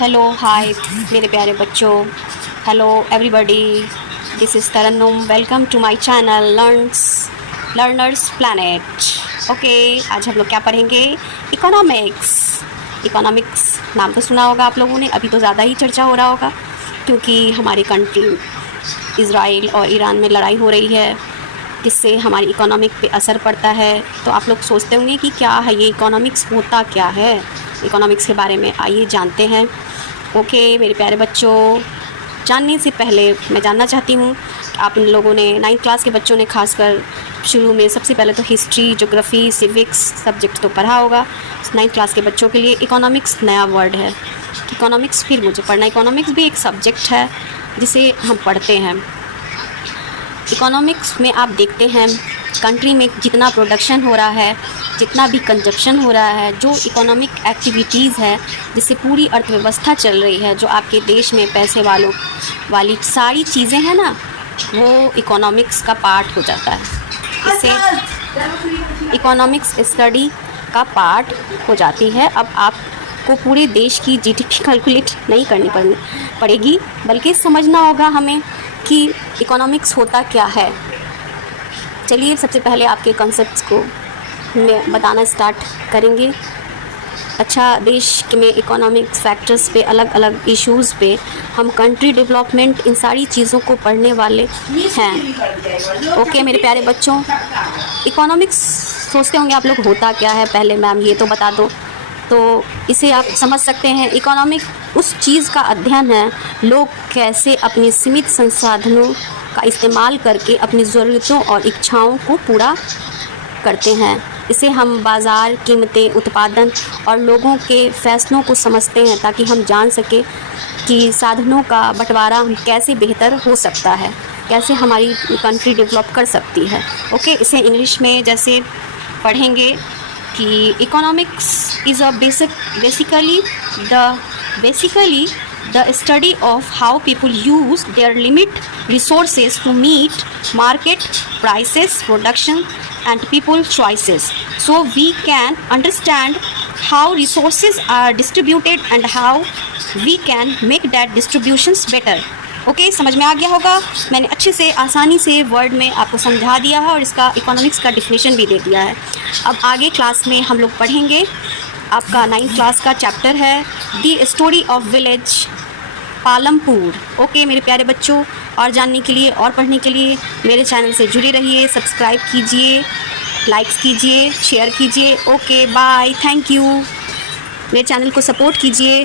Hello hi मेरे प्यारे बच्चों। Hello everybody, this is Tarannum. Welcome to my channel learners planet. Okay, आज हम लोग क्या पढ़ेंगे? इकोनॉमिक्स नाम तो सुना होगा आप लोगों ने, अभी तो ज़्यादा ही चर्चा हो रहा होगा क्योंकि हमारी कंट्री इज़राइल और ईरान में लड़ाई हो रही है, जिससे हमारी इकोनॉमिक पे असर पड़ता है। तो आप लोग सोचते होंगे कि क्या है ये इकोनॉमिक्स, होता क्या है? इकोनॉमिक्स के बारे में आइए जानते हैं। ओके मेरे प्यारे बच्चों, जानने से पहले मैं जानना चाहती हूँ कि आप लोगों ने 9th क्लास के बच्चों ने खासकर शुरू में सबसे पहले तो हिस्ट्री, ज्योग्राफी, सिविक्स सब्जेक्ट तो पढ़ा होगा। 9th क्लास के बच्चों के लिए इकोनॉमिक्स नया वर्ड है। इकोनॉमिक्स फिर मुझे पढ़ना। इकोनॉमिक्स भी एक सब्जेक्ट है जिसे हम पढ़ते हैं। इकोनॉमिक्स में आप देखते हैं कंट्री में जितना प्रोडक्शन हो रहा है, जितना भी कंजप्शन हो रहा है, जो इकोनॉमिक एक्टिविटीज़ है जिससे पूरी अर्थव्यवस्था चल रही है, जो आपके देश में पैसे वाली सारी चीज़ें हैं ना, वो इकोनॉमिक्स का पार्ट हो जाता है। इससे इकोनॉमिक्स स्टडी का पार्ट हो जाती है। अब आपको पूरे देश की जीडीपी कैलकुलेट नहीं करनी पड़ेगी, बल्कि समझना होगा हमें कि इकोनॉमिक्स होता क्या है। चलिए सबसे पहले आपके कॉन्सेप्ट्स को में बताना स्टार्ट करेंगे। अच्छा, देश में इकोनॉमिक्स फैक्टर्स पे, अलग अलग इश्यूज़ पे हम कंट्री डेवलपमेंट, इन सारी चीज़ों को पढ़ने वाले हैं। ओके मेरे प्यारे बच्चों, इकोनॉमिक्स सोचते होंगे आप लोग होता क्या है, पहले मैम ये तो बता दो। तो इसे आप समझ सकते हैं, इकोनॉमिक उस चीज़ का अध्ययन है, लोग कैसे अपने सीमित संसाधनों का इस्तेमाल करके अपनी ज़रूरतों और इच्छाओं को पूरा करते हैं। इसे हम बाज़ार, कीमतें, उत्पादन और लोगों के फ़ैसलों को समझते हैं, ताकि हम जान सकें कि साधनों का बंटवारा कैसे बेहतर हो सकता है, कैसे हमारी कंट्री डेवलप कर सकती है। ओके, इसे इंग्लिश में जैसे पढ़ेंगे कि economics is a basically the study of how people use their limited resources to meet market prices, production and people choices, so we can understand how resources are distributed and how we can make that distributions better. Okay, समझ में आ गया होगा। मैंने अच्छे से आसानी से word में आपको समझा दिया है और इसका इकोनॉमिक्स का डिफिनेशन भी दे दिया है। अब आगे क्लास में हम लोग पढ़ेंगे, आपका 9th क्लास का चैप्टर है the story of village Palampur. Okay मेरे प्यारे बच्चों, और जानने के लिए और पढ़ने के लिए मेरे चैनल से जुड़े रहिए, सब्सक्राइब कीजिए, लाइक्स कीजिए, शेयर कीजिए। Okay bye, thank you. मेरे चैनल को सपोर्ट कीजिए।